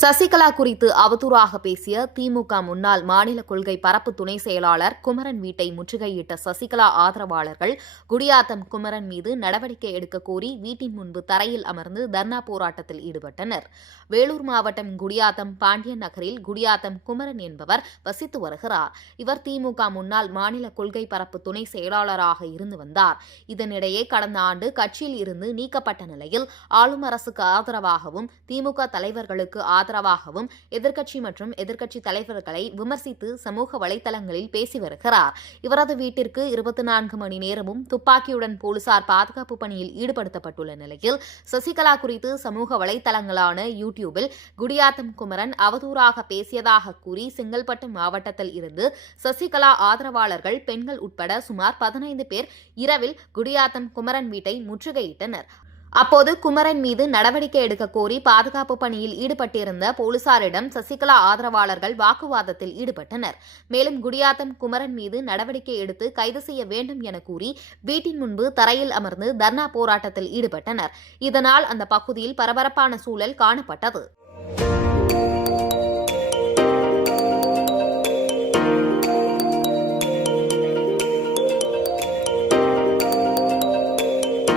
சசிகலா குறித்து அவதூறாக பேசிய திமுக முன்னாள் மாநில கொள்கை பரப்பு துணை செயலாளர் குமரன் வீட்டை முற்றுகையிட்ட சசிகலா ஆதரவாளர்கள் குடியாத்தம் குமரன் மீது நடவடிக்கை எடுக்க கோரி வீட்டின் முன்பு தரையில் அமர்ந்து தர்ணா போராட்டத்தில் ஈடுபட்டனர். வேலூர் மாவட்டம் குடியாத்தம் பாண்டியன் நகரில் குடியாத்தம் குமரன் என்பவர் வசித்து வருகிறார். இவர் திமுக முன்னாள் மாநில கொள்கை பரப்பு துணை செயலாளராக இருந்து வந்தார். இதனிடையே கடந்த ஆண்டு கட்சியில் இருந்து நீக்கப்பட்ட நிலையில் ஆளும் அரசுக்கு ஆதரவாகவும் திமுக தலைவர்களுக்கு ஆதரவாகவும் எதிர்க்கட்சி மற்றும் எதிர்க்கட்சி தலைவர்களை விமர்சித்து சமூக வலைதளங்களில் பேசி வருகிறார். இவரது வீட்டிற்கு 24 மணி நேரமும் துப்பாக்கியுடன் போலீசார் பாதுகாப்பு பணியில் ஈடுபடுத்தப்பட்டுள்ள நிலையில் சசிகலா குறித்து சமூக வலைதளங்களான யூடியூபில் குடியாத்தம் குமரன் அவதூறாக பேசியதாக கூறி செங்கல்பட்டு மாவட்டத்தில் இருந்து சசிகலா ஆதரவாளர்கள் பெண்கள் உட்பட சுமார் 15 பேர் இரவில் குடியாத்தம் குமரன் வீட்டை முற்றுகையிட்டனர். அப்போது குமரன் மீது நடவடிக்கை எடுக்க கோரி பாதுகாப்பு பணியில் ஈடுபட்டிருந்த போலீசாரிடம் சசிகலா ஆதரவாளர்கள் வாக்குவாதத்தில் ஈடுபட்டனர். மேலும் குடியாத்தம் குமரன் மீது நடவடிக்கை எடுத்து கைது செய்ய வேண்டும் என கூறி வீட்டின் முன்பு தரையில் அமர்ந்து தர்ணா போராட்டத்தில் ஈடுபட்டனர். இதனால் அந்த பகுதியில் பரபரப்பான சூழல் காணப்பட்டது.